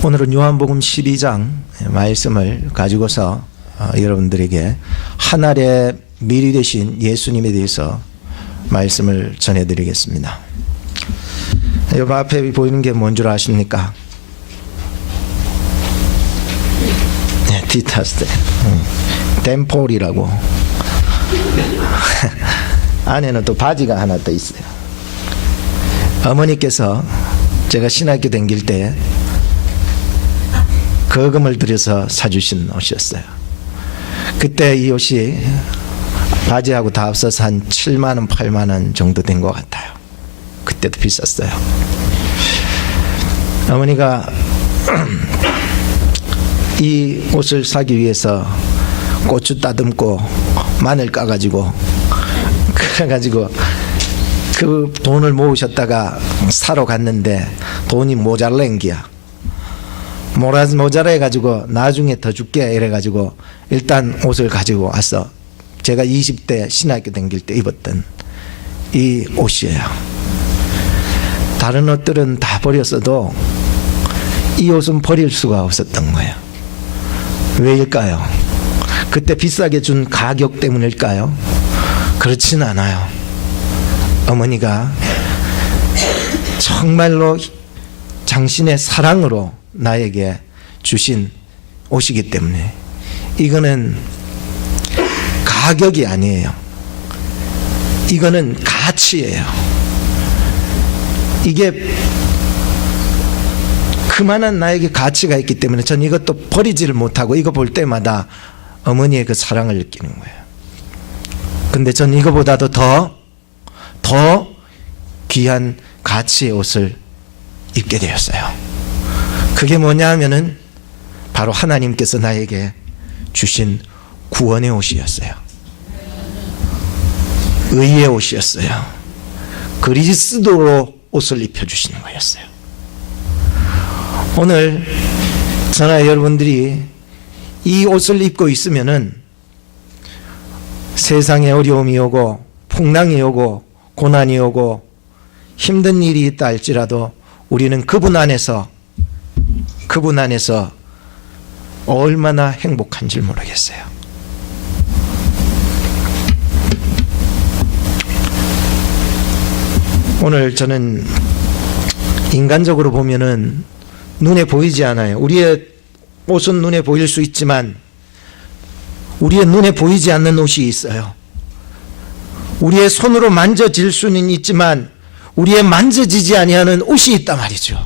오늘은 요한복음 12장 말씀을 가지고서 여러분들에게 하늘의 미리 되신 예수님에 대해서 말씀을 전해드리겠습니다. 여기 앞에 보이는 게 뭔 줄 아십니까? 네, 디타스 덴폴이라고 안에는 또 바지가 하나 더 있어요. 어머니께서 제가 신학교 다닐 때 거금을 들여서 사주신 옷이었어요. 그때 이 옷이 바지하고 다 합쳐서 한 7만 원, 8만 원 정도 된 것 같아요. 그때도 비쌌어요. 어머니가 이 옷을 사기 위해서 고추 따듬고 마늘 까가지고 그래가지고 그 돈을 모으셨다가 사러 갔는데 돈이 모자란 기야. 모자라 해가지고 나중에 더 줄게 이래가지고 일단 옷을 가지고 와서 제가 20대 신학교 다닐 때 입었던 이 옷이에요. 다른 옷들은 다 버렸어도 이 옷은 버릴 수가 없었던 거예요. 왜일까요? 그때 비싸게 준 가격 때문일까요? 그렇진 않아요. 어머니가 정말로 당신의 사랑으로 나에게 주신 옷이기 때문에 이거는 가격이 아니에요. 이거는 가치예요. 이게 그만한 나에게 가치가 있기 때문에 전 이것도 버리지를 못하고 이거 볼 때마다 어머니의 그 사랑을 느끼는 거예요. 근데 전 이거보다도 더 귀한 가치의 옷을 입게 되었어요. 그게 뭐냐 하면은 바로 하나님께서 나에게 주신 구원의 옷이었어요. 의의 옷이었어요. 그리스도로 옷을 입혀주시는 거였어요. 오늘 저나 여러분들이 이 옷을 입고 있으면은 세상에 어려움이 오고 풍랑이 오고 고난이 오고 힘든 일이 있다 할지라도 우리는 그분 안에서 얼마나 행복한지 모르겠어요. 오늘 저는 인간적으로 보면은 눈에 보이지 않아요. 우리의 옷은 눈에 보일 수 있지만 우리의 눈에 보이지 않는 옷이 있어요. 우리의 손으로 만져질 수는 있지만 우리의 만져지지 아니하는 옷이 있단 말이죠.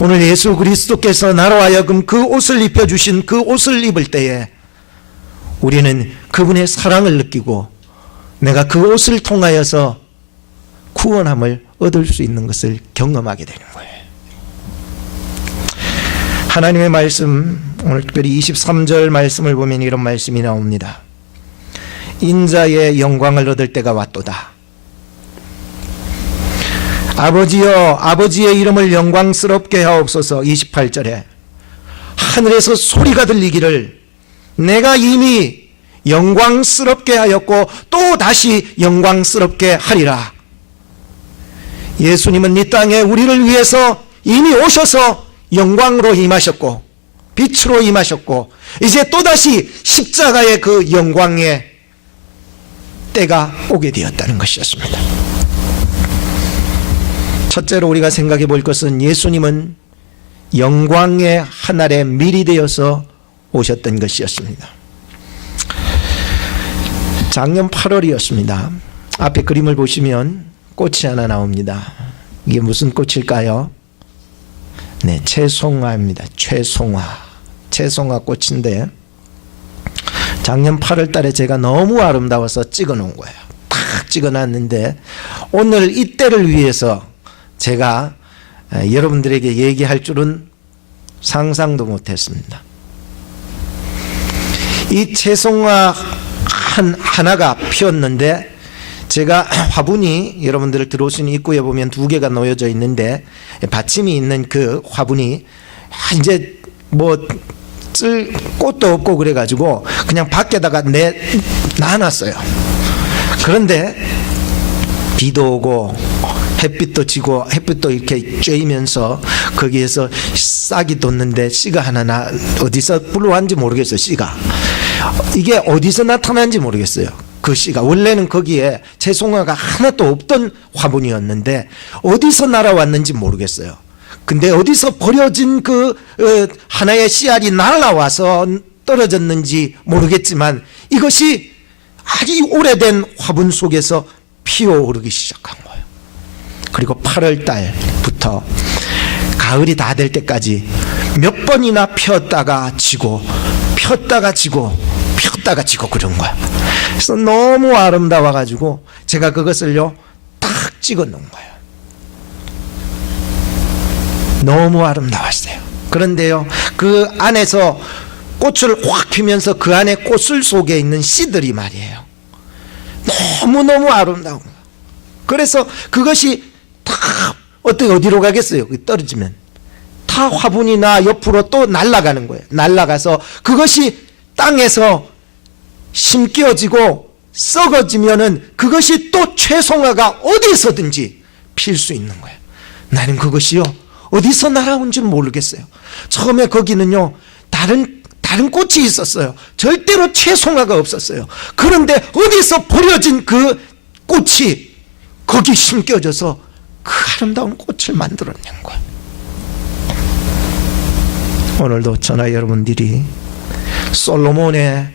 오늘 예수 그리스도께서 나로 하여금 그 옷을 입혀주신 그 옷을 입을 때에 우리는 그분의 사랑을 느끼고 내가 그 옷을 통하여서 구원함을 얻을 수 있는 것을 경험하게 되는 거예요. 하나님의 말씀, 오늘 특별히 23절 말씀을 보면 이런 말씀이 나옵니다. 인자의 영광을 얻을 때가 왔도다. 아버지여, 아버지의 이름을 영광스럽게 하옵소서. 28절에 하늘에서 소리가 들리기를 내가 이미 영광스럽게 하였고 또 다시 영광스럽게 하리라. 예수님은 이 땅에 우리를 위해서 이미 오셔서 영광으로 임하셨고 빛으로 임하셨고 이제 또다시 십자가의 그 영광의 때가 오게 되었다는 것이었습니다. 첫째로 우리가 생각해 볼 것은 예수님은 영광의 하늘에 미리 되어서 오셨던 것이었습니다. 작년 8월이었습니다. 앞에 그림을 보시면 꽃이 하나 나옵니다. 이게 무슨 꽃일까요? 네, 채송화입니다. 채송화 꽃인데 작년 8월 달에 제가 너무 아름다워서 찍어 놓은 거예요. 딱 찍어 놨는데 오늘 이때를 위해서 제가 여러분들에게 얘기할 줄은 상상도 못했습니다. 이 채송화 하나가 피었는데 제가 화분이 여러분들 들어오시는 입구에 보면 2개가 놓여져 있는데 받침이 있는 그 화분이 이제 뭐 쓸 꽃도 없고 그래가지고 그냥 밖에다가 놔놨어요. 그런데 비도 오고 햇빛도 지고 햇빛도 이렇게 쬐이면서 거기에서 싹이 돋는데 씨가 하나 어디서 불러왔는지 모르겠어요. 씨가 이게 어디서 나타난지 모르겠어요. 그 씨가 원래는 거기에 채송화가 하나도 없던 화분이었는데 어디서 날아왔는지 모르겠어요. 근데 어디서 버려진 그 하나의 씨알이 날아와서 떨어졌는지 모르겠지만 이것이 아주 오래된 화분 속에서 피어오르기 시작한 거예요. 그리고 8월 달부터 가을이 다 될 때까지 몇 번이나 폈다가 지고 폈다가 지고 폈다가 지고 그런 거야. 그래서 너무 아름다워가지고 제가 그것을요 딱 찍어 놓은 거예요. 너무 아름다웠어요. 그런데요 그 안에서 꽃을 확 피면서 그 안에 꽃술 속에 있는 씨들이 말이에요 너무너무 아름다운 거예요. 그래서 그것이 다 어디로 가겠어요? 떨어지면 다 화분이나 옆으로 또 날아가는 거예요. 날아가서 그것이 땅에서 심겨지고 썩어지면은 그것이 또 채송화가 어디서든지 필 수 있는 거예요. 나는 그것이요 어디서 날아온 줄 모르겠어요. 처음에 거기는요 다른 꽃이 있었어요. 절대로 채송화가 없었어요. 그런데 어디서 버려진 그 꽃이 거기 심겨져서 그 아름다운 꽃을 만들어낸 거예요. 오늘도 저나 여러분들이 솔로몬의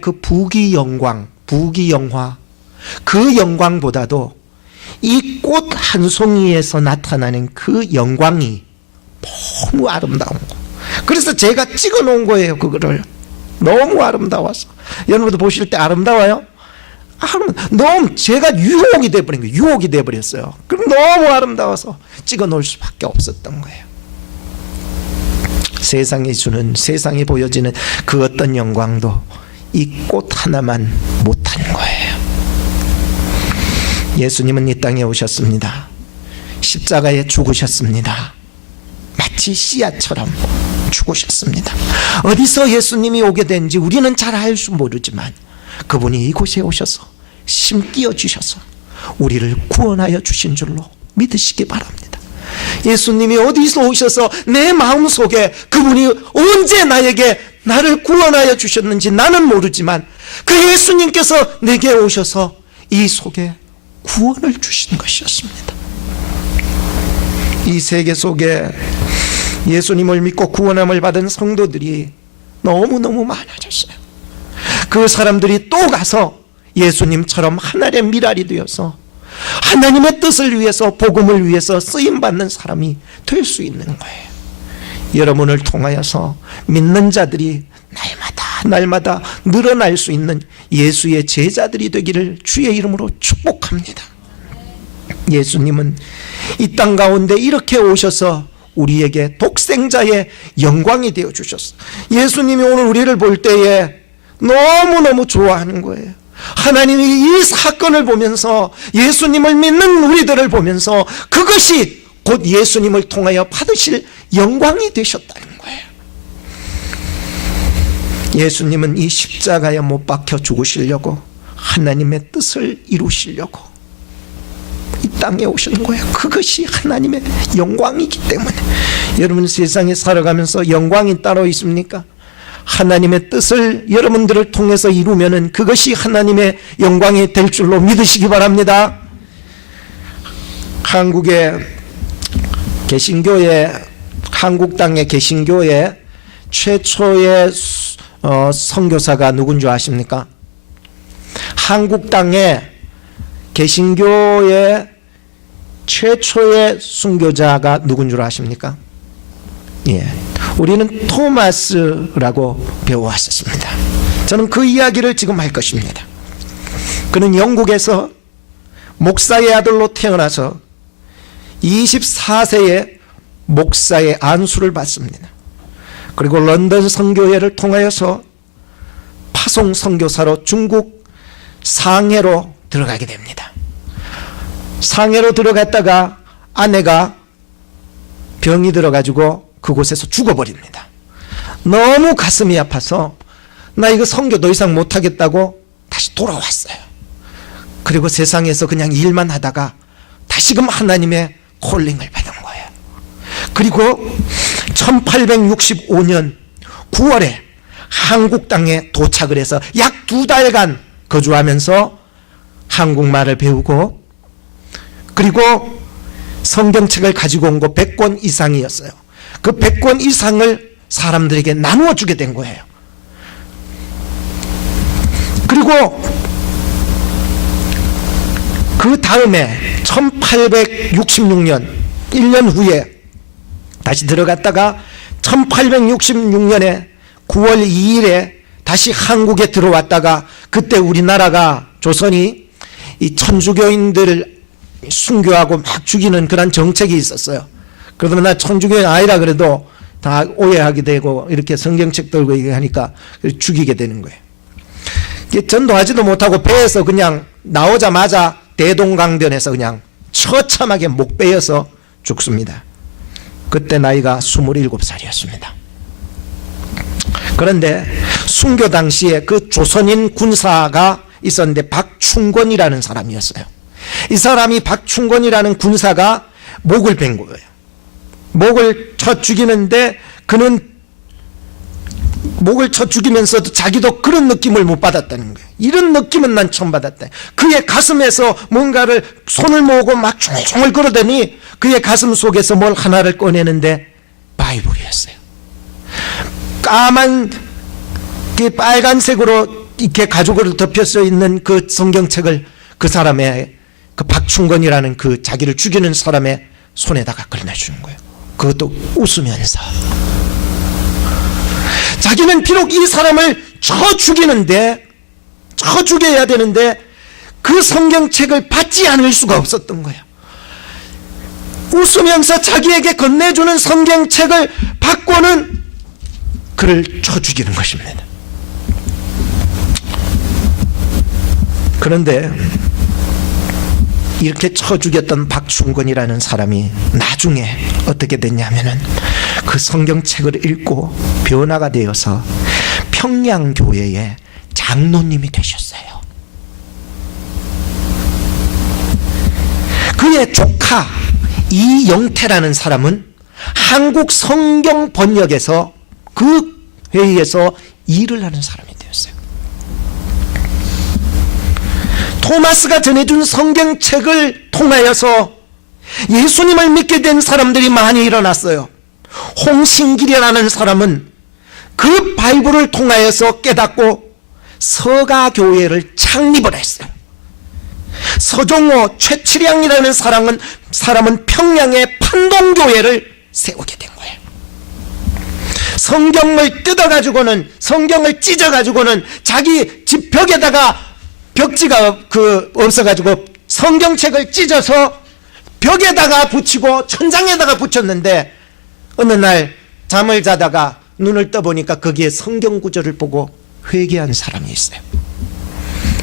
그 부귀 영화 그 영광보다도 이 꽃 한 송이에서 나타나는 그 영광이 너무 아름다운 거. 그래서 제가 찍어 놓은 거예요. 그거를 너무 아름다워서. 여러분도 보실 때 아름다워요? 너무 제가 유혹이 돼버린 거예요. 유혹이 돼버렸어요. 그럼 너무 아름다워서 찍어 놓을 수밖에 없었던 거예요. 세상이 보여지는 그 어떤 영광도 이 꽃 하나만 못한 거예요. 예수님은 이 땅에 오셨습니다. 십자가에 죽으셨습니다. 마치 씨앗처럼 죽으셨습니다. 어디서 예수님이 오게 된지 우리는 잘 알 수 모르지만 그분이 이곳에 오셔서 심기어 주셔서 우리를 구원하여 주신 줄로 믿으시기 바랍니다. 예수님이 어디서 오셔서 내 마음속에 그분이 언제 나를 구원하여 주셨는지 나는 모르지만 그 예수님께서 내게 오셔서 이 속에 구원을 주신 것이었습니다. 이 세계 속에 예수님을 믿고 구원함을 받은 성도들이 너무너무 많아졌어요. 그 사람들이 또 가서 예수님처럼 하늘의 미랄이 되어서 하나님의 뜻을 위해서 복음을 위해서 쓰임받는 사람이 될 수 있는 거예요. 여러분을 통하여서 믿는 자들이 날마다 늘어날 수 있는 예수의 제자들이 되기를 주의 이름으로 축복합니다. 예수님은 이 땅 가운데 이렇게 오셔서 우리에게 독생자의 영광이 되어 주셨어요. 예수님이 오늘 우리를 볼 때에 너무너무 좋아하는 거예요. 하나님이 이 사건을 보면서 예수님을 믿는 우리들을 보면서 그것이 곧 예수님을 통하여 받으실 영광이 되셨다는 거예요. 예수님은 이 십자가에 못 박혀 죽으시려고 하나님의 뜻을 이루시려고 이 땅에 오시는 거예요. 그것이 하나님의 영광이기 때문에. 여러분 세상에 살아가면서 영광이 따로 있습니까? 하나님의 뜻을 여러분들을 통해서 이루면은 그것이 하나님의 영광이 될 줄로 믿으시기 바랍니다. 한국의 개신교회, 한국 땅의 개신교회 최초의 선교사가 누군 줄 아십니까? 한국 땅의 개신교의 최초의 순교자가 누군 줄 아십니까? 예, 우리는 토마스라고 배워왔었습니다. 저는 그 이야기를 지금 할 것입니다. 그는 영국에서 목사의 아들로 태어나서 24세에 목사의 안수를 받습니다. 그리고 런던 선교회를 통하여서 파송 선교사로 중국 상해로 들어가게 됩니다. 상해로 들어갔다가 아내가 병이 들어가지고 그곳에서 죽어버립니다. 너무 가슴이 아파서 나 이거 선교 더 이상 못하겠다고 다시 돌아왔어요. 그리고 세상에서 그냥 일만 하다가 다시금 하나님의 콜링을 받은 거예요. 그리고 1865년 9월에 한국 땅에 도착을 해서 약 2달간 거주하면서 한국말을 배우고, 그리고 성경책을 가지고 온 거 100권 이상이었어요. 그 100권 이상을 사람들에게 나누어 주게 된 거예요. 그리고 그 다음에 1866년 1년 후에 다시 들어갔다가 1866년에 9월 2일에 다시 한국에 들어왔다가, 그때 우리나라가 조선이 이 천주교인들을 순교하고 막 죽이는 그런 정책이 있었어요. 그러나 천주교인 아니라 그래도 다 오해하게 되고 이렇게 성경책 들고 얘기하니까 죽이게 되는 거예요. 전도하지도 못하고 배에서 그냥 나오자마자 대동강변에서 그냥 처참하게 목 베어서 죽습니다. 그때 나이가 27살이었습니다. 그런데 순교 당시에 그 조선인 군사가 있었는데 박충권이라는 사람이었어요. 이 사람이 박충권이라는 군사가 목을 벤 거예요. 목을 쳐 죽이는데 그는 목을 쳐 죽이면서도 자기도 그런 느낌을 못 받았다는 거예요. 이런 느낌은 난 처음 받았다. 그의 가슴에서 뭔가를 손을 모으고 막 총총을 걸어대니 그의 가슴 속에서 뭘 하나를 꺼내는데 바이블이었어요. 까만 빨간색으로 이렇게 가죽으로 덮여져 있는 그 성경책을 그 사람의, 그 박충건이라는 그 자기를 죽이는 사람의 손에다가 걸어주는 거예요. 그것도 웃으면서. 자기는 비록 이 사람을 쳐 죽여야 되는데 그 성경책을 받지 않을 수가 없었던 거예요. 웃으면서 자기에게 건네주는 성경책을 받고는 그를 쳐 죽이는 것입니다. 그런데 이렇게 쳐 죽였던 박충건이라는 사람이 나중에 어떻게 됐냐면은 그 성경책을 읽고 변화가 되어서 평양교회의 장로님이 되셨어요. 그의 조카 이영태라는 사람은 한국 성경 번역에서 그 회의에서 일을 하는 사람이 되었어요. 토마스가 전해준 성경책을 통하여서 예수님을 믿게 된 사람들이 많이 일어났어요. 홍신길이라는 사람은 그 바이블을 통하여서 깨닫고 서가교회를 창립을 했어요. 서종호, 최칠량이라는 사람은 평양의 판동교회를 세우게 된 거예요. 성경을 뜯어가지고는, 성경을 찢어가지고는 자기 집 벽에다가 벽지가 없어가지고 성경책을 찢어서 벽에다가 붙이고 천장에다가 붙였는데 어느 날 잠을 자다가 눈을 떠보니까 거기에 성경 구절을 보고 회개한 사람이 있어요.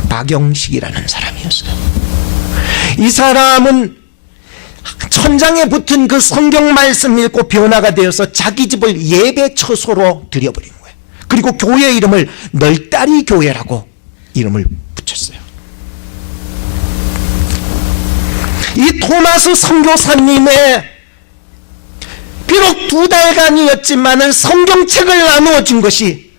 박영식이라는 사람이었어요. 이 사람은 천장에 붙은 그 성경 말씀 읽고 변화가 되어서 자기 집을 예배 처소로 들여버린 거예요. 그리고 교회 이름을 널다리 교회라고 이름을 붙였어요. 이 토마스 선교사님의 비록 2달간이었지만은 성경책을 나누어 준 것이,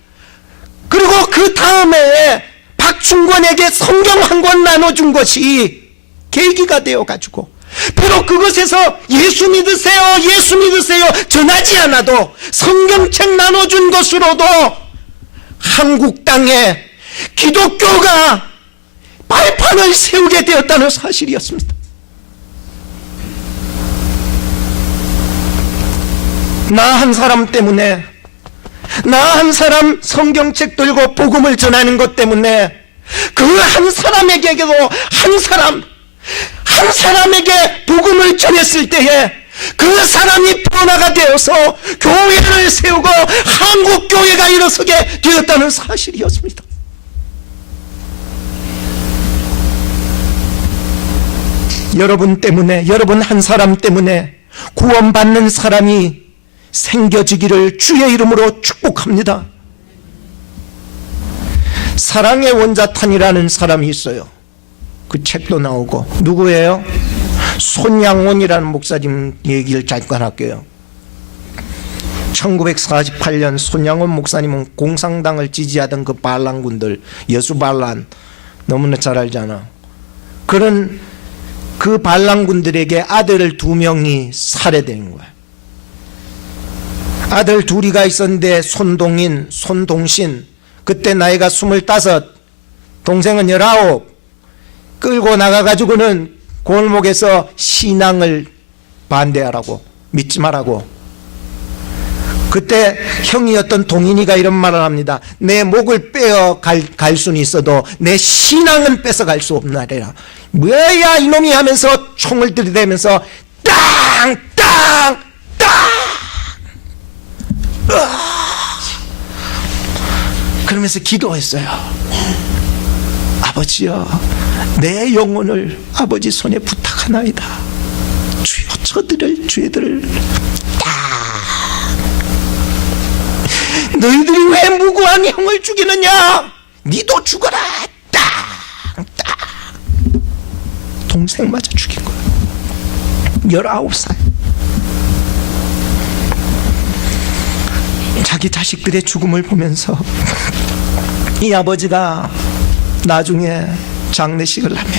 그리고 그 다음에 박충권에게 성경 한 권 나눠준 것이 계기가 되어가지고, 비록 그것에서 예수 믿으세요, 예수 믿으세요 전하지 않아도 성경책 나눠준 것으로도 한국 땅에 기독교가 발판을 세우게 되었다는 사실이었습니다. 나 한 사람 때문에, 나 한 사람 성경책 들고 복음을 전하는 것 때문에 그 한 사람에게도 한 사람에게 복음을 전했을 때에 그 사람이 변화가 되어서 교회를 세우고 한국 교회가 일어서게 되었다는 사실이었습니다. 여러분 때문에, 여러분 한 사람 때문에 구원받는 사람이 생겨지기를 주의 이름으로 축복합니다. 사랑의 원자탄이라는 사람이 있어요. 그 책도 나오고. 누구예요? 손양원이라는 목사님 얘기를 잠깐 할게요. 1948년 손양원 목사님은 공산당을 지지하던 그 반란군들, 여수 반란 너무나 잘 알잖아. 그런 그 반란군들에게 아들 2명이 살해된 거야. 아들 2이가 있었는데 손동인, 손동신, 그때 나이가 25, 동생은 19, 끌고 나가가지고는 골목에서 신앙을 반대하라고, 믿지 말라고. 그때 형이었던 동인이가 이런 말을 합니다. 내 목을 빼어 갈 수는 있어도 내 신앙은 뺏어갈 수 없나래라. 뭐야 이놈이 하면서 총을 들이대면서 땅! 땅! 땅! 그러면서 기도했어요. 아버지여, 내 영혼을 아버지 손에 부탁하나이다. 주여, 저들을 죄들을 너희들이 왜 무고한 형을 죽이느냐? 니도 죽어라. 땅! 땅! 동생마저 죽인 거야. 19살. 자기 자식들의 죽음을 보면서 이 아버지가 나중에 장례식을 하며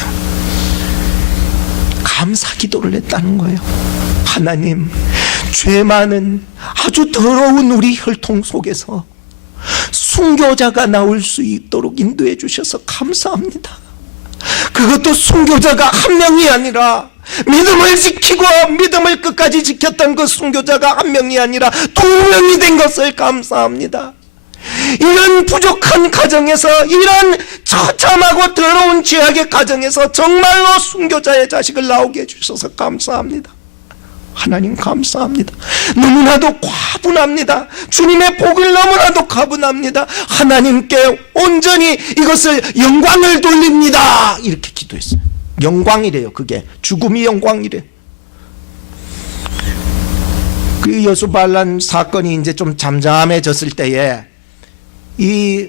감사 기도를 했다는 거예요. 하나님, 죄 많은 아주 더러운 우리 혈통 속에서 순교자가 나올 수 있도록 인도해 주셔서 감사합니다. 그것도 순교자가 한 명이 아니라 믿음을 지키고 믿음을 끝까지 지켰던 그 순교자가 한 명이 아니라 2명이 된 것을 감사합니다. 이런 부족한 가정에서, 이런 처참하고 더러운 죄악의 가정에서 정말로 순교자의 자식을 나오게 해주셔서 감사합니다. 하나님 감사합니다. 너무나도 과분합니다. 주님의 복을 너무나도 과분합니다. 하나님께 온전히 이것을 영광을 돌립니다. 이렇게 기도했어요. 영광이래요. 그게 죽음이 영광이래. 그 여수 반란 사건이 이제 좀 잠잠해졌을 때에, 이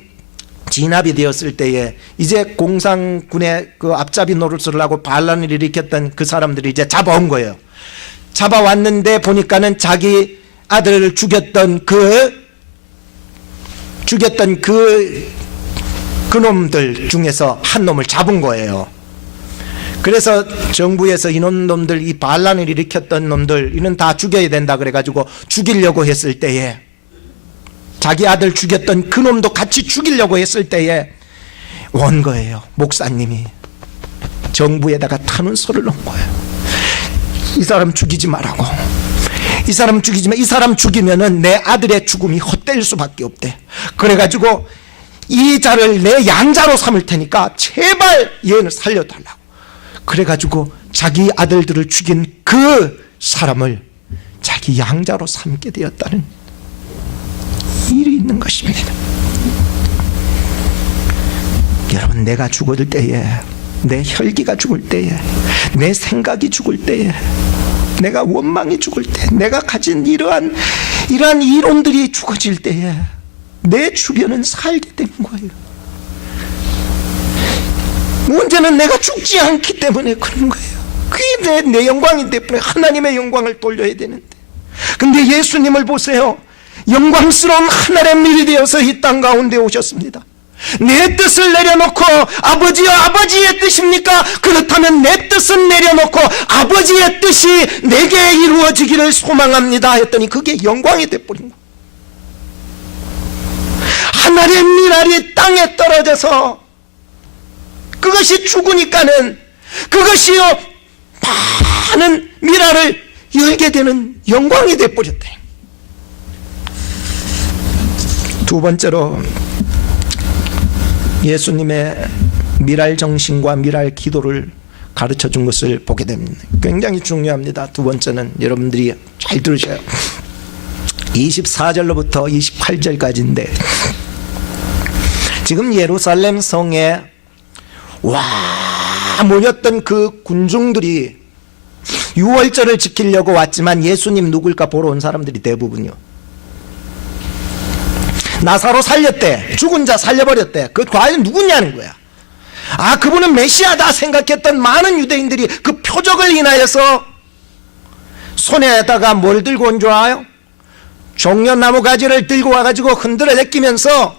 진압이 되었을 때에 이제 공산군의 그 앞잡이 노릇을 하고 반란을 일으켰던 그 사람들이 이제 잡아온 거예요. 잡아왔는데 보니까는 자기 아들을 죽였던 그놈들 중에서 한 놈을 잡은 거예요. 그래서 정부에서 이런 놈들, 이 반란을 일으켰던 놈들, 이는 다 죽여야 된다 그래가지고 죽이려고 했을 때에, 자기 아들 죽였던 그놈도 같이 죽이려고 했을 때에 온 거예요. 목사님이 정부에다가 탄원서를 넣은 거예요. 이 사람 죽이지 말라고. 이 사람 죽이지만, 이 사람 죽이면은 내 아들의 죽음이 헛될 수밖에 없대. 그래가지고 이 자를 내 양자로 삼을 테니까 제발 얘는 살려달라고. 그래가지고 자기 아들들을 죽인 그 사람을 자기 양자로 삼게 되었다는 일이 있는 것입니다. 여러분, 내가 죽을 때에, 내 혈기가 죽을 때에, 내 생각이 죽을 때에, 내가 원망이 죽을 때, 내가 가진 이러한 이론들이 죽어질 때에 내 주변은 살게 되는 거예요. 문제는 내가 죽지 않기 때문에 그런 거예요. 그게 내 영광이 때문에 하나님의 영광을 돌려야 되는데. 근데 예수님을 보세요. 영광스러운 하늘의 밀이 되어서 이 땅 가운데 오셨습니다. 내 뜻을 내려놓고, 아버지여, 아버지의 뜻입니까? 그렇다면 내 뜻은 내려놓고 아버지의 뜻이 내게 이루어지기를 소망합니다 했더니 그게 영광이 돼버린 거예요. 하늘의 밀알이 땅에 떨어져서 그것이 죽으니까는 그것이요 많은 밀알을 열게 되는 영광이 돼버렸대. 두 번째로 예수님의 미랄 정신과 미랄 기도를 가르쳐 준 것을 보게 됩니다. 굉장히 중요합니다. 두 번째는 여러분들이 잘 들으셔요. 24절로부터 28절까지인데, 지금 예루살렘 성에 모였던 그 군중들이 유월절을 지키려고 왔지만 예수님 누굴까 보러 온 사람들이 대부분이요. 나사로 살렸대. 죽은 자 살려버렸대. 그 과연 누구냐는 거야. 그분은 메시아다 생각했던 많은 유대인들이 그 표적을 인하여서 손에다가 뭘 들고 온 줄 알아요? 종려나무 가지를 들고 와가지고 흔들어 내끼면서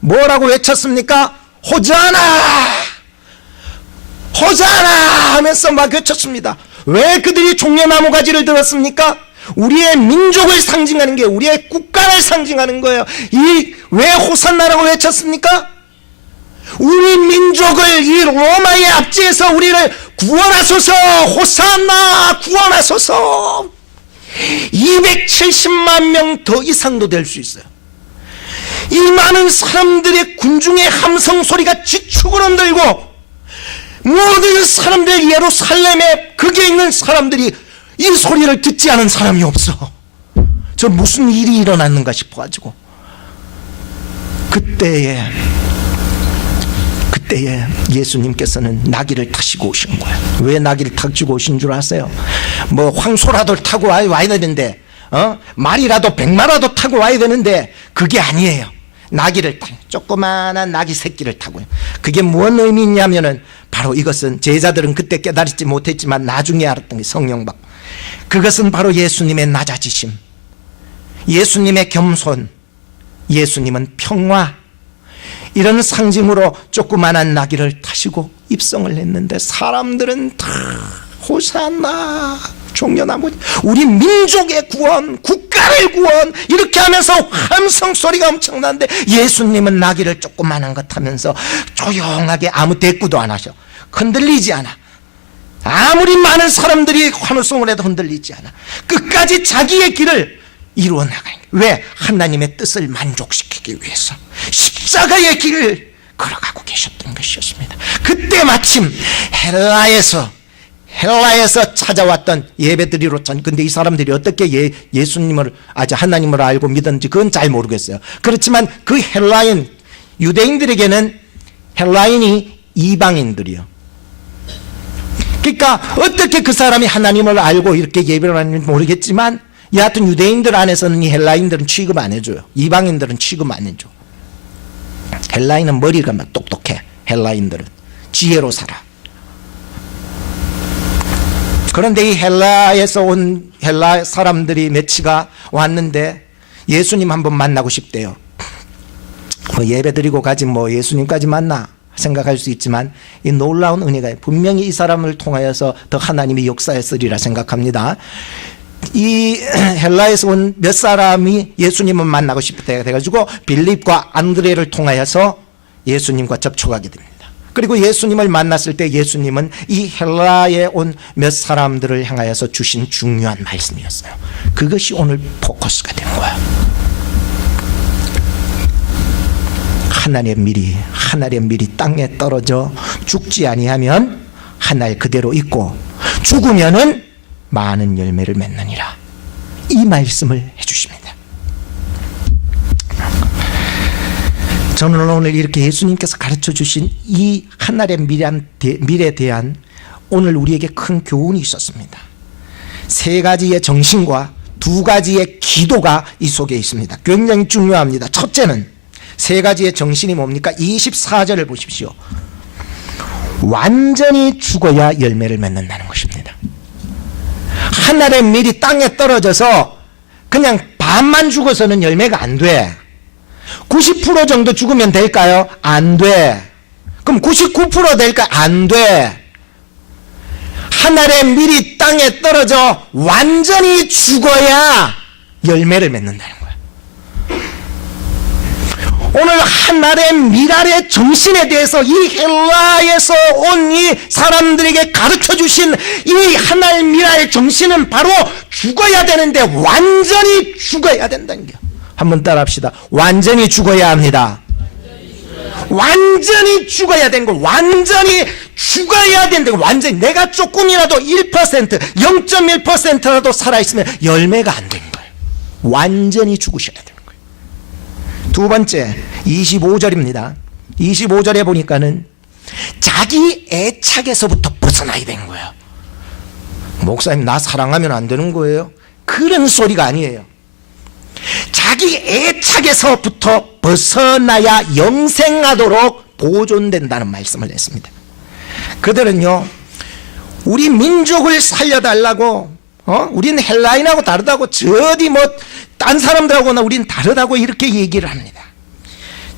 뭐라고 외쳤습니까? 호자나! 호자나! 하면서 막 외쳤습니다. 왜 그들이 종려나무 가지를 들었습니까? 우리의 민족을 상징하는 게, 우리의 국가를 상징하는 거예요. 왜 호산나라고 외쳤습니까? 우리 민족을 이 로마의 압제에서 우리를 구원하소서, 호산나 구원하소서. 270만 명 더 이상도 될 수 있어요. 이 많은 사람들의 군중의 함성 소리가 지축을 흔들고 모든 사람들, 예루살렘에 거기에 있는 사람들이 이 소리를 듣지 않은 사람이 없어. 저 무슨 일이 일어났는가 싶어가지고 그때에 예수님께서는 나귀를 타시고 오신 거예요. 왜 나귀를 타시고 오신 줄 아세요? 뭐 황소라도 타고 와야 되는데, 말이라도 백마라도 타고 와야 되는데 그게 아니에요. 나귀를 타요. 조그마한 나귀 새끼를 타고요. 그게 무슨 의미냐면은 바로 이것은 제자들은 그때 깨달지 못했지만 나중에 알았던 게 성령 받고, 그것은 바로 예수님의 낮아지심, 예수님의 겸손, 예수님은 평화, 이런 상징으로 조그만한 나귀를 타시고 입성을 했는데 사람들은 다 호산나, 종려나무, 우리 민족의 구원, 국가를 구원, 이렇게 하면서 함성 소리가 엄청난데 예수님은 나귀를 조그만한 것 타면서 조용하게 아무 대꾸도 안 하셔. 흔들리지 않아. 아무리 많은 사람들이 환호성을 해도 흔들리지 않아. 끝까지 자기의 길을 이루어 나가는 거예요. 왜? 하나님의 뜻을 만족시키기 위해서 십자가의 길을 걸어가고 계셨던 것이었습니다. 그때 마침 헬라에서 찾아왔던 예배드리러 근데 이 사람들이 어떻게 예수님을 하나님을 알고 믿었는지 그건 잘 모르겠어요. 그렇지만 그 헬라인, 유대인들에게는 헬라인이 이방인들이요. 그러니까 어떻게 그 사람이 하나님을 알고 이렇게 예배를 하는지 모르겠지만 여하튼 유대인들 안에서는 이 헬라인들은 취급 안 해줘요. 이방인들은 취급 안 해줘. 헬라인은 머리가 막 똑똑해. 헬라인들은 지혜로 살아. 그런데 이 헬라에서 온 헬라 사람들이 몇치가 왔는데 예수님 한번 만나고 싶대요. 예배 드리고 가지 예수님까지 만나 생각할 수 있지만 이 놀라운 은혜가 분명히 이 사람을 통하여서 더 하나님이 역사했으리라 생각합니다. 이 헬라에서 온 몇 사람이 예수님을 만나고 싶을 때가 돼가지고 빌립과 안드레를 통하여서 예수님과 접촉하게 됩니다. 그리고 예수님을 만났을 때 예수님은 이 헬라에 온 몇 사람들을 향하여서 주신 중요한 말씀이었어요. 그것이 오늘 포커스가 된 거야. 하늘의 밀이 땅에 떨어져 죽지 아니하면 하늘 그대로 있고 죽으면은 많은 열매를 맺느니라. 이 말씀을 해주십니다. 저는 오늘 이렇게 예수님께서 가르쳐 주신 이 하늘의 밀에 대한 오늘 우리에게 큰 교훈이 있었습니다. 세 가지의 정신과 두 가지의 기도가 이 속에 있습니다. 굉장히 중요합니다. 첫째는 세 가지의 정신이 뭡니까? 24절을 보십시오. 완전히 죽어야 열매를 맺는다는 것입니다. 하늘의 밀이 땅에 떨어져서 그냥 반만 죽어서는 열매가 안 돼. 90% 정도 죽으면 될까요? 안 돼. 그럼 99% 될까요? 안 돼. 하늘의 밀이 땅에 떨어져 완전히 죽어야 열매를 맺는다는 거야. 오늘 하늘의 밀알의 정신에 대해서 이 헬라에서 온 이 사람들에게 가르쳐 주신 이 하늘 밀알의 정신은 바로 죽어야 되는데 완전히 죽어야 된다는 거예요. 한번 따라합시다. 완전히 죽어야 합니다. 완전히 죽어야 되는 거. 완전히 죽어야 된다. 완전히 내가 조금이라도 1%, 0.1%라도 살아있으면 열매가 안 되는 거예요. 완전히 죽으셔야 되는 거예요. 두 번째 25절입니다. 25절에 보니까는 자기 애착에서부터 벗어나야 되는 거예요. 목사님 나 사랑하면 안 되는 거예요? 그런 소리가 아니에요. 자기 애착에서부터 벗어나야 영생하도록 보존된다는 말씀을 했습니다. 그들은요, 우리 민족을 살려달라고, 우린 헬라인하고 다르다고, 저디 뭐 딴 사람들하고는 우린 다르다고 이렇게 얘기를 합니다.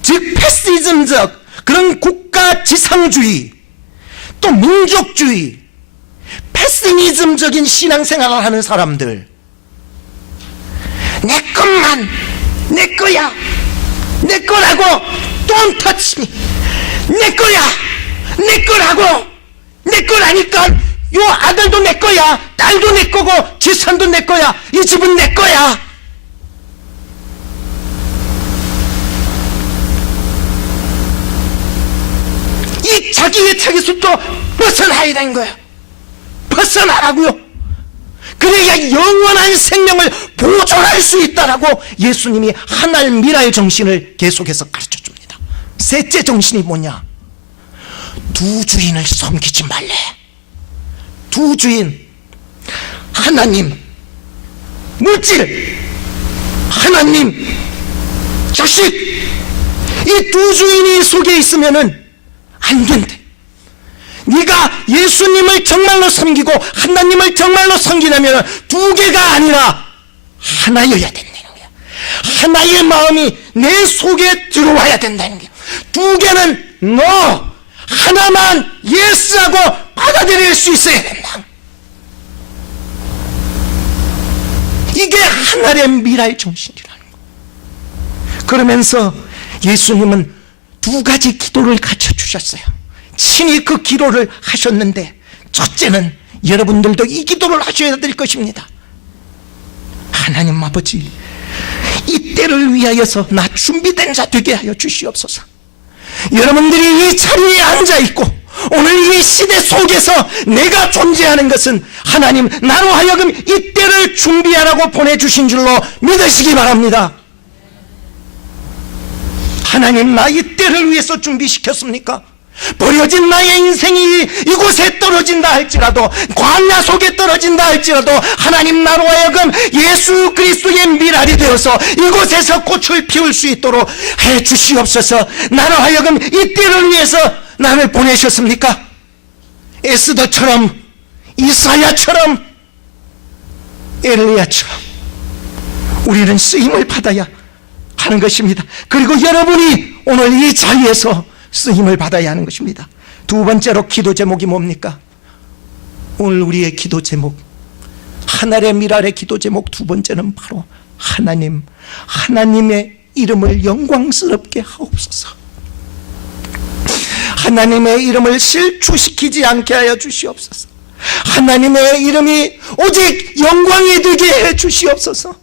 즉 패시즘적 그런 국가 지상주의, 또 민족주의, 패시미즘적인 신앙생활을 하는 사람들, 내 것만 내 거야, 내 거라고, don't touch me, 내 거야, 내 거라고, 내 거라니까, 요 아들도 내 거야, 딸도 내 거고, 재산도 내 거야, 이 집은 내 거야. 이 자기의 자기수도 벗어나야 되는 거야. 벗어나라고요. 그래야 영원한 생명을 보존할 수 있다라고 예수님이 하나의 미라의 정신을 계속해서 가르쳐 줍니다. 셋째 정신이 뭐냐? 두 주인을 섬기지 말래. 두 주인, 하나님, 물질, 하나님, 자식, 이 두 주인이 속에 있으면은 안 된대. 네가 예수님을 정말로 섬기고 하나님을 정말로 섬기려면 두 개가 아니라 하나여야 된다는 거야. 하나의 마음이 내 속에 들어와야 된다는 거야. 두 개는 너 하나만 예스하고 받아들일 수 있어야 된다. 이게 하나의 미랄 정신이라는 거야. 그러면서 예수님은 두 가지 기도를 가르쳐 주셨어요. 친히 그 기도를 하셨는데, 첫째는 여러분들도 이 기도를 하셔야 될 것입니다. 하나님 아버지, 이 때를 위하여서 나 준비된 자 되게 하여 주시옵소서. 여러분들이 이 자리에 앉아있고 오늘 이 시대 속에서 내가 존재하는 것은 하나님 나로 하여금 이 때를 준비하라고 보내주신 줄로 믿으시기 바랍니다. 하나님, 나 이 때를 위해서 준비시켰습니까? 버려진 나의 인생이 이곳에 떨어진다 할지라도, 광야 속에 떨어진다 할지라도, 하나님 나로 하여금 예수 그리스도의 미랄이 되어서 이곳에서 꽃을 피울 수 있도록 해 주시옵소서. 나로 하여금 이 때를 위해서 나를 보내셨습니까? 에스더처럼, 이사야처럼, 엘리야처럼 우리는 쓰임을 받아야 하는 것입니다. 그리고 여러분이 오늘 이 자리에서 쓰임을 받아야 하는 것입니다. 두 번째로 기도 제목이 뭡니까? 오늘 우리의 기도 제목, 하나의 미랄의 기도 제목 두 번째는 바로 하나님, 하나님의 이름을 영광스럽게 하옵소서. 하나님의 이름을 실추시키지 않게 하여 주시옵소서. 하나님의 이름이 오직 영광이 되게 해 주시옵소서.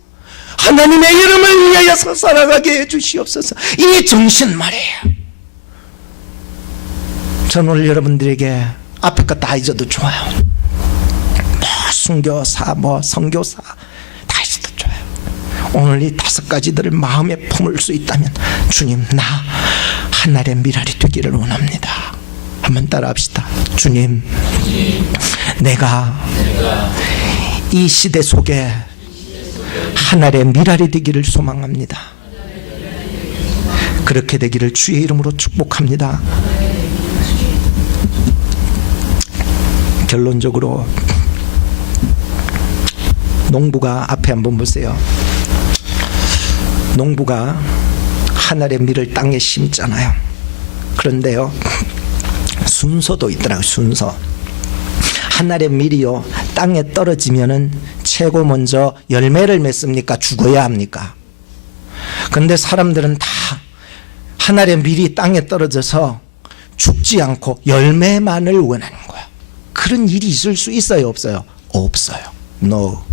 하나님의 이름을 위하여서 살아가게 해 주시옵소서. 이 정신 말이에요. 저는 오늘 여러분들에게 앞에 거 다 잊어도 좋아요. 뭐 순교사, 뭐 선교사 다 잊어도 좋아요. 오늘 이 다섯 가지들을 마음에 품을 수 있다면, 주님, 나 하나의 미랄이 되기를 원합니다. 한번 따라 합시다. 주님, 내가 이 시대 속에 하나의 미랄이 되기를 소망합니다. 그렇게 되기를 주의 이름으로 축복합니다. 결론적으로 농부가 앞에 한번 보세요. 농부가 하나의 밀을 땅에 심잖아요. 그런데요, 순서도 있더라고요. 순서. 하나의 밀이요, 땅에 떨어지면은 최고 먼저 열매를 맺습니까? 죽어야 합니까? 그런데 사람들은 다 하나의 밀이 땅에 떨어져서 죽지 않고 열매만을 원하는 거야. 그런 일이 있을 수 있어요, 없어요? 없어요. No.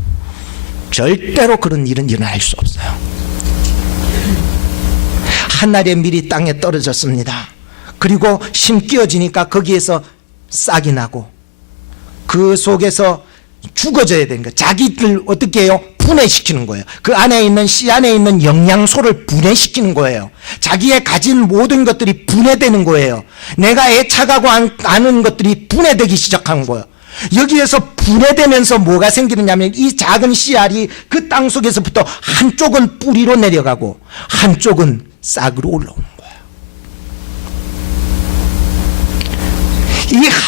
절대로 그런 일은 일어날 수 없어요. 하나의 밀이 땅에 떨어졌습니다. 그리고 심기어지니까 거기에서 싹이 나고 그 속에서 죽어져야 되는 거예요. 자기들 어떻게 해요? 분해시키는 거예요. 그 안에 있는, 씨 안에 있는 영양소를 분해시키는 거예요. 자기의 가진 모든 것들이 분해되는 거예요. 내가 애착하고 아는 것들이 분해되기 시작한 거예요. 여기에서 분해되면서 뭐가 생기느냐면, 이 작은 씨알이 그 땅 속에서부터 한쪽은 뿌리로 내려가고 한쪽은 싹으로 올라오는 거예요.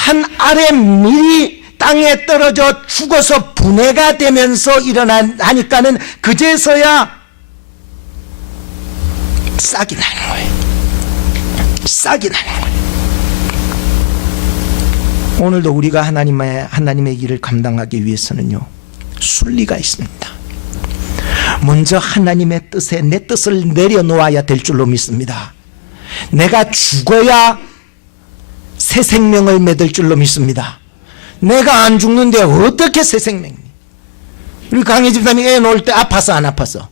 한 알의 밀이 땅에 떨어져 죽어서 분해가 되면서 일어나니까는 그제서야 싹이 나는 거예요. 싹이 나는 거예요. 오늘도 우리가 하나님의 일을 감당하기 위해서는요, 순리가 있습니다. 먼저 하나님의 뜻에 내 뜻을 내려놓아야 될 줄로 믿습니다. 내가 죽어야 새 생명을 맺을 줄로 믿습니다. 내가 안 죽는데 어떻게 새 생명이? 우리 강희 집사님이 애 놓을 때 아팠어, 안 아팠어?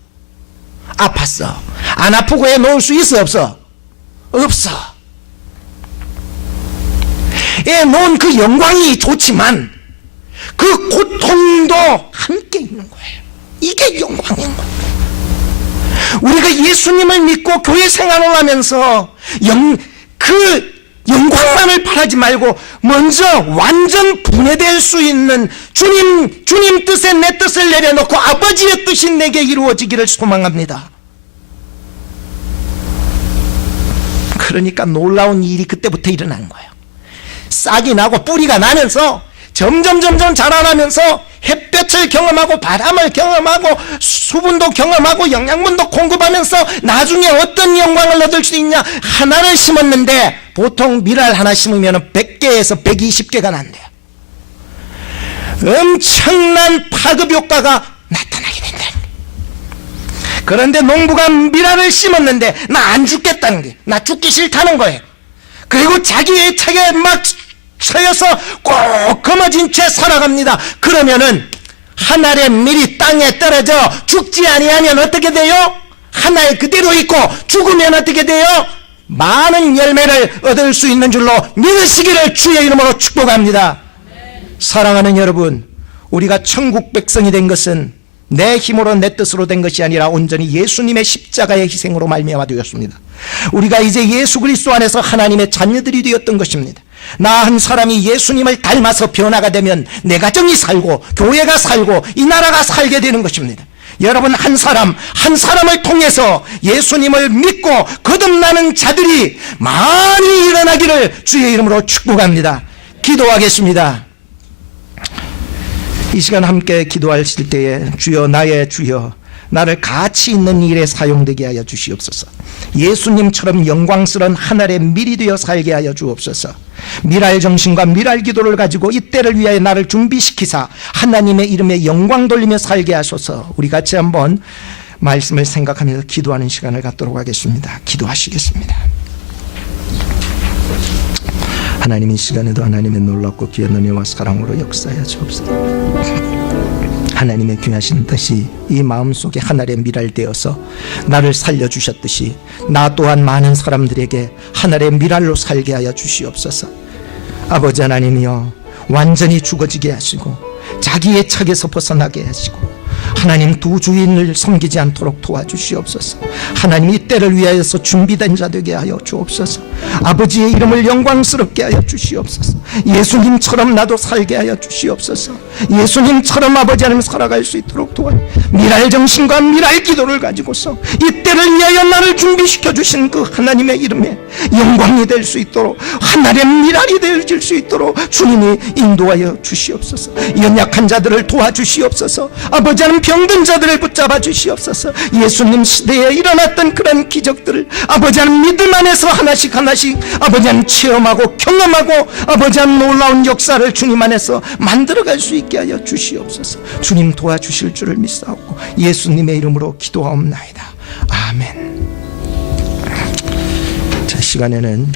아팠어. 안 아프고 애 놓을 수 있어, 없어? 없어. 애 놓은 그 영광이 좋지만 그 고통도 함께 있는 거예요. 이게 영광인 거예요. 우리가 예수님을 믿고 교회 생활을 하면서 그 영광만을 바라지 말고 먼저 완전 분해될 수 있는 주님 뜻에 내 뜻을 내려놓고 아버지의 뜻이 내게 이루어지기를 소망합니다. 그러니까 놀라운 일이 그때부터 일어나는 거예요. 싹이 나고 뿌리가 나면서 점점 자라나면서 햇볕을 경험하고 바람을 경험하고 수분도 경험하고 영양분도 공급하면서 나중에 어떤 영광을 얻을 수 있냐. 하나를 심었는데 보통 밀알 하나 심으면 100개에서 120개가 난대요. 엄청난 파급 효과가 나타나게 된다. 그런데 농부가 밀알을 심었는데 나 안 죽겠다는 게, 나 죽기 싫다는 거예요. 그리고 자기의 책에 막 쳐여서 꼭 거머쥔 채 살아갑니다. 그러면은 한 알의 밀이 땅에 떨어져 죽지 아니하면 어떻게 돼요? 하나에 그대로 있고 죽으면 어떻게 돼요? 많은 열매를 얻을 수 있는 줄로 믿으시기를 주의 이름으로 축복합니다. 사랑하는 여러분, 우리가 천국 백성이 된 것은 내 힘으로 내 뜻으로 된 것이 아니라 온전히 예수님의 십자가의 희생으로 말미암아 되었습니다. 우리가 이제 예수 그리스도 안에서 하나님의 자녀들이 되었던 것입니다. 나 한 사람이 예수님을 닮아서 변화가 되면 내 가정이 살고 교회가 살고 이 나라가 살게 되는 것입니다. 여러분, 한 사람을 통해서 예수님을 믿고 거듭나는 자들이 많이 일어나기를 주의 이름으로 축복합니다. 기도하겠습니다. 이 시간 함께 기도하실 때에 주여, 나의 주여, 나를 가치 있는 일에 사용되게 하여 주시옵소서. 예수님처럼 영광스러운 하늘의 밀이 되어 살게 하여 주옵소서. 미랄 정신과 미랄 기도를 가지고 이 때를 위하여 나를 준비시키사 하나님의 이름에 영광 돌리며 살게 하소서. 우리 같이 한번 말씀을 생각하면서 기도하는 시간을 갖도록 하겠습니다. 기도하시겠습니다. 하나님, 이 시간에도 하나님의 놀랍고 귀한 은혜와 사랑으로 역사하여 주옵소서. 하나님의 귀하신 뜻이 이 마음속에 하늘의 미랄되어서 나를 살려주셨듯이 나 또한 많은 사람들에게 하늘의 미랄로 살게 하여 주시옵소서. 아버지 하나님이여, 완전히 죽어지게 하시고 자기의 척에서 벗어나게 하시고 하나님 두 주인을 섬기지 않도록 도와주시옵소서. 하나님 이 때를 위하여서 준비된 자 되게 하여 주옵소서. 아버지의 이름을 영광스럽게 하여 주시옵소서. 예수님처럼 나도 살게 하여 주시옵소서. 예수님처럼 아버지 하나님 살아갈 수 있도록 도와 미랄 정신과 미랄 기도를 가지고서 이 때를 위하여 나를 준비시켜 주신 그 하나님의 이름에 영광이 될 수 있도록, 하늘의 미랄이 되어질 수 있도록 주님이 인도하여 주시옵소서. 연약한 자들을 도와주시옵소서. 아버지 하나님 병든 자들을 붙잡아 주시옵소서. 예수님 시대에 일어났던 그런 기적들을 아버지 하나님 믿음 안에서 하나씩 아버지 하나님 체험하고 경험하고 아버지 하나님 놀라운 역사를 주님 안에서 만들어갈 수 있게 하여 주시옵소서. 주님 도와주실 줄을 믿사오고 예수님의 이름으로 기도하옵나이다. 아멘. 자, 시간에는